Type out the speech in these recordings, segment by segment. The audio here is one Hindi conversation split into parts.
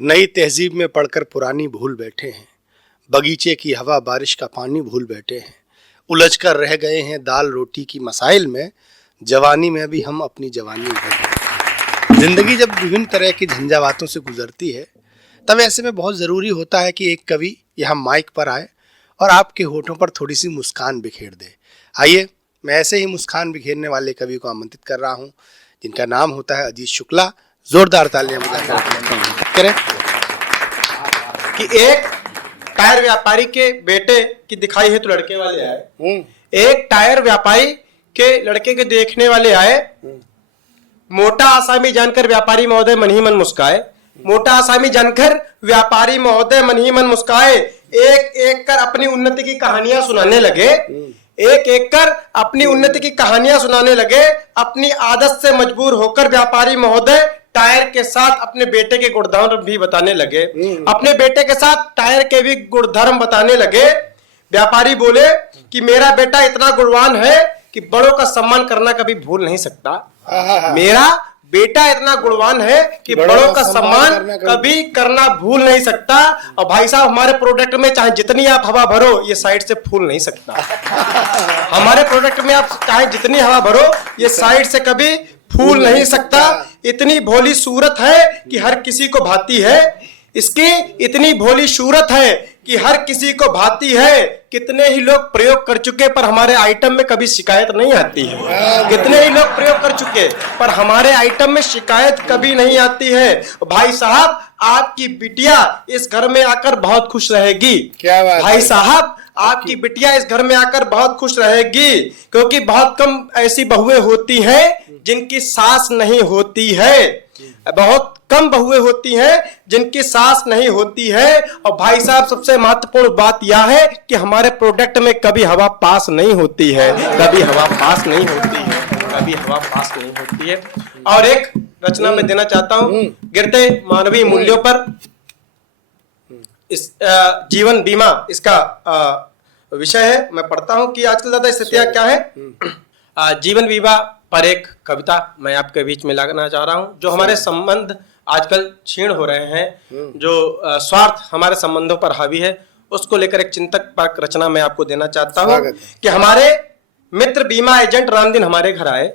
नई तहजीब में पढ़कर पुरानी भूल बैठे हैं, बगीचे की हवा बारिश का पानी भूल बैठे हैं, उलझ कर रह गए हैं दाल रोटी की मसाइल में, जवानी में भी हम अपनी जवानी भूल गए। जिंदगी जब विभिन्न तरह की झंझावातों से गुजरती है तब ऐसे में बहुत ज़रूरी होता है कि एक कवि यहाँ माइक पर आए और आपके होठों पर थोड़ी सी मुस्कान बिखेर दे। आइए मैं ऐसे ही मुस्कान बिखेरने वाले कवि को आमंत्रित कर रहा हूँ, जिनका नाम होता है अजीत शुक्ला। जोरदार तालियां करें। कि एक टायर व्यापारी के बेटे की दिखाई है तो लड़के वाले आए, एक टायर व्यापारी के लड़के के देखने वाले आए। मोटा आसामी जानकर व्यापारी महोदय मन ही मन मुस्काए, मोटा आसामी जानकर व्यापारी महोदय मन ही मन मुस्काए। एक एक कर अपनी उन्नति की कहानियां सुनाने लगे, एक एक कर अपनी उन्नति की कहानियां सुनाने लगे। अपनी आदत से मजबूर होकर व्यापारी महोदय टायर के साथ अपने बेटे के गुणधर्म भी बताने लगे, अपने बेटे के साथ टायर के भी गुणधर्म बताने लगे। व्यापारी बोले कि मेरा बेटा इतना गुणवान है कि बड़ों का सम्मान करना कभी भूल नहीं सकता। मेरा बेटा इतना गुणवान है कि बड़ों का सम्मान कभी करना भूल नहीं सकता। और भाई साहब, हमारे प्रोडक्ट में चाहे जितनी आप हवा भरो ये साइड से फूल नहीं सकता। हमारे प्रोडक्ट में आप चाहे जितनी हवा भरो ये साइड से कभी फूल नहीं सकता। इतनी भोली सूरत है कि हर किसी को भाती है, इसकी इतनी भोली सूरत है कि हर किसी को भाती है। कितने ही लोग प्रयोग कर चुके पर हमारे आइटम में कभी शिकायत नहीं आती है। कितने ही लोग प्रयोग कर चुके पर हमारे आइटम में शिकायत कभी नहीं आती है। भाई साहब, आपकी बिटिया इस घर में आकर बहुत खुश रहेगी। क्या बात भाई साहब, आपकी बिटिया इस घर में आकर बहुत खुश रहेगी, क्योंकि बहुत कम ऐसी बहुएं होती हैं जिनकी सास नहीं होती है। बहुत कम बहुएं होती हैं जिनकी सास नहीं होती है। और भाई साहब, सबसे महत्वपूर्ण बात यह है कि हमारे प्रोडक्ट में कभी हवा पास नहीं होती है, कभी हवा पास नहीं होती है, कभी हवा पास नहीं होती है। और एक रचना में देना चाहता हूं, गिरते मानवीय मूल्यों पर इस जीवन बीमा इसका विषय है। मैं पढ़ता हूं कि आजकल ज्यादा स्थितियां क्या है। जीवन बीमा पर एक कविता मैं आपके बीच में लाना चाह रहा हूं। जो हमारे संबंध आजकल क्षीण हो रहे हैं, जो स्वार्थ हमारे संबंधों पर हावी है, उसको लेकर एक चिंतक पर रचना मैं आपको देना चाहता हूं कि हमारे मित्र बीमा एजेंट रामदिन हमारे घर आए।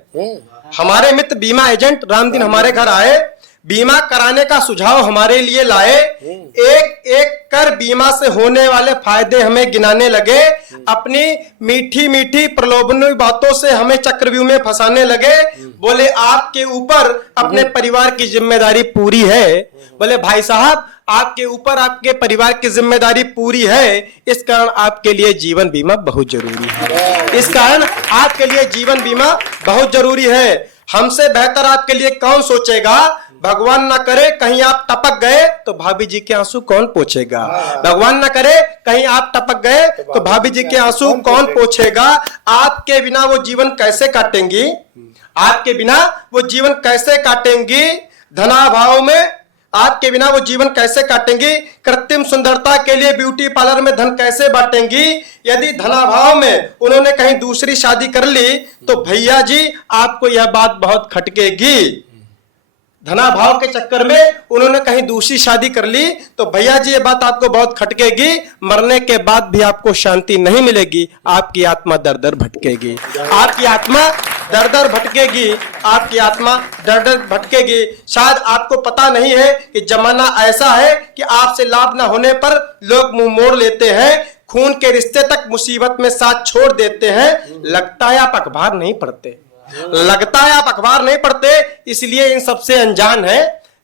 हमारे मित्र बीमा एजेंट रामदिन हमारे घर आए, बीमा कराने का सुझाव हमारे लिए लाए। एक एक कर बीमा से होने वाले फायदे हमें गिनाने लगे। अपनी मीठी मीठी प्रलोभनीय बातों से हमें चक्रव्यूह में फंसाने लगे। बोले आपके ऊपर अपने परिवार की जिम्मेदारी पूरी है। बोले भाई साहब, आपके ऊपर आपके परिवार की जिम्मेदारी पूरी है, इस कारण आपके लिए जीवन बीमा बहुत जरूरी है। इस कारण आपके लिए जीवन बीमा बहुत जरूरी है। हमसे बेहतर आपके लिए कौन सोचेगा। भगवान ना करे कहीं आप टपक गए तो भाभी जी के आंसू कौन पोंछेगा। भगवान ना करे कहीं आप टपक गए तो भाभी जी के आंसू कौन पोंछेगा। आपके बिना वो जीवन कैसे काटेंगी, आपके बिना वो जीवन कैसे काटेंगी। धनाभाव में आपके बिना वो जीवन कैसे काटेंगी। कृत्रिम सुंदरता के लिए ब्यूटी पार्लर में धन कैसे बांटेंगी। यदि धनाभाव में उन्होंने कहीं दूसरी शादी कर ली तो भैया जी आपको यह बात बहुत खटकेगी। धनाभाव के चक्कर में उन्होंने कहीं दूसरी शादी कर ली तो भैया जी ये बात आपको बहुत खटकेगी। मरने के बाद भी आपको शांति नहीं मिलेगी, आपकी आत्मा दर दर भटकेगी, आपकी आत्मा दर दर भटकेगी, आपकी आत्मा दर दर भटकेगी। शायद आपको पता नहीं है कि जमाना ऐसा है कि आपसे लाभ ना होने पर लोग मुंह मोड़ लेते हैं, खून के रिश्ते तक मुसीबत में साथ छोड़ देते हैं। लगता है आप अखबार नहीं पढ़ते, लगता है आप अखबार नहीं पढ़ते इसलिए इन सबसे अनजान है।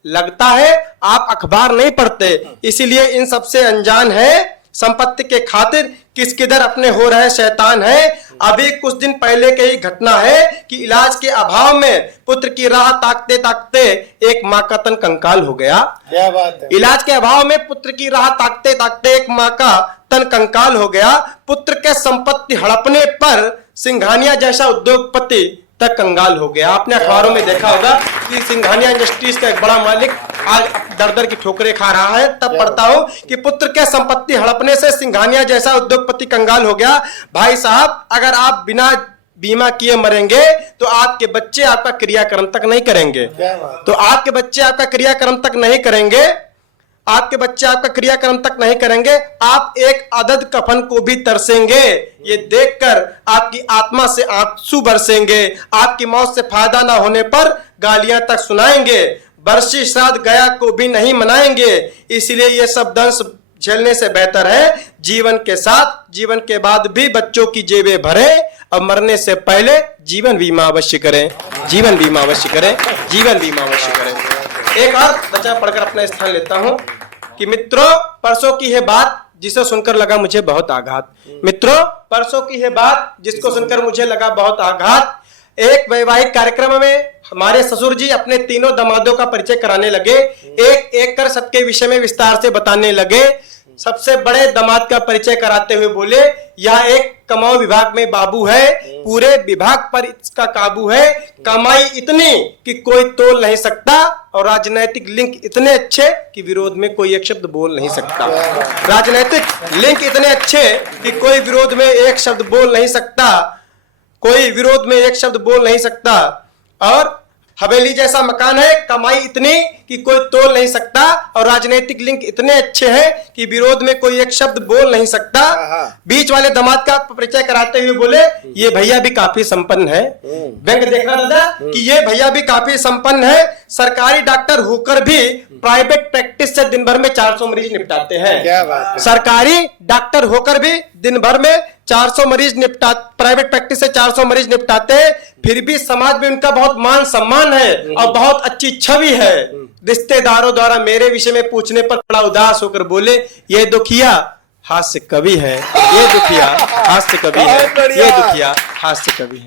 लगता है आप अखबार नहीं पढ़ते इसलिए इन सबसे अनजान है। संपत्ति के खातिर किस किधर अपने हो रहे शैतान है। अभी कुछ दिन पहले की ही घटना है कि इलाज के अभाव में पुत्र की राह ताकते ताकते एक माँ का तन कंकाल हो गया। क्या बात है। इलाज के अभाव में पुत्र की राह ताकते ताकते एक माँ का तन कंकाल हो गया। पुत्र के संपत्ति हड़पने पर सिंघानिया जैसा उद्योगपति तक कंगाल हो गया। आपने अखबारों में देखा होगा कि सिंघानिया इंडस्ट्रीज का एक बड़ा मालिक आज दर दर की ठोकरें खा रहा है। तब पढ़ता हूं कि पुत्र के संपत्ति हड़पने से सिंघानिया जैसा उद्योगपति कंगाल हो गया। भाई साहब, अगर आप बिना बीमा किए मरेंगे तो आपके बच्चे आपका क्रियाक्रम तक नहीं करेंगे, तो आपके बच्चे आपका क्रियाक्रम तक नहीं करेंगे। आपके बच्चे आपका क्रियाक्रम तक नहीं करेंगे, आप एक अदद कफन को भी तरसेंगे। ये देखकर आपकी आत्मा से आंसू बरसेंगे, आपकी मौत से फायदा ना होने पर गालियां तक सुनाएंगे, बरसी श्राद्ध गया को भी नहीं मनाएंगे। इसलिए ये सब दंश झेलने से बेहतर है जीवन के साथ, जीवन के बाद भी बच्चों की जेबें भरे और मरने से पहले जीवन बीमा अवश्य करें, जीवन बीमा अवश्य करें, जीवन बीमा अवश्य करें। एक और बच्चा पढ़कर अपना स्थान लेता हूं कि मित्रों, परसों की है बात जिसे सुनकर लगा मुझे बहुत आघात। मित्रों, परसों की है बात जिसको सुनकर मुझे लगा बहुत आघात। एक वैवाहिक कार्यक्रम में हमारे ससुर जी अपने तीनों दामादों का परिचय कराने लगे, एक एक कर सबके विषय में विस्तार से बताने लगे। सबसे बड़े दामाद का परिचय कराते हुए बोले, यह एक कमाऊ विभाग में बाबू है, पूरे विभाग पर इसका काबू है, कमाई इतनी कि कोई तोल नहीं सकता और राजनैतिक लिंक इतने अच्छे कि विरोध में कोई एक शब्द बोल नहीं सकता। राजनैतिक लिंक इतने अच्छे कि कोई विरोध में एक शब्द बोल नहीं सकता, कोई विरोध में एक शब्द बोल नहीं सकता। और हवेली जैसा मकान है, कमाई इतनी कि कोई तोल नहीं सकता और राजनीतिक लिंक इतने अच्छे हैं कि विरोध में कोई एक शब्द बोल नहीं सकता। बीच वाले दामाद का परिचय कराते हुए बोले, ये भैया भी काफी संपन्न है। व्यंग देखना दादा कि ये भैया भी काफी संपन्न है, सरकारी डॉक्टर होकर भी प्राइवेट प्रैक्टिस से दिन भर में 400 मरीज निपटाते हैं। क्या बात है। सरकारी डॉक्टर होकर भी दिन भर में 400 मरीज निपटा, प्राइवेट प्रैक्टिस से 400 मरीज निपटाते हैं, फिर भी समाज में उनका बहुत मान सम्मान है और बहुत अच्छी छवि है। रिश्तेदारों द्वारा मेरे विषय में पूछने पर बड़ा उदास होकर बोले, ये दुखिया हास्य कवि है, ये दुखिया हास्य कवि है, ये दुखिया हास्य कवि है।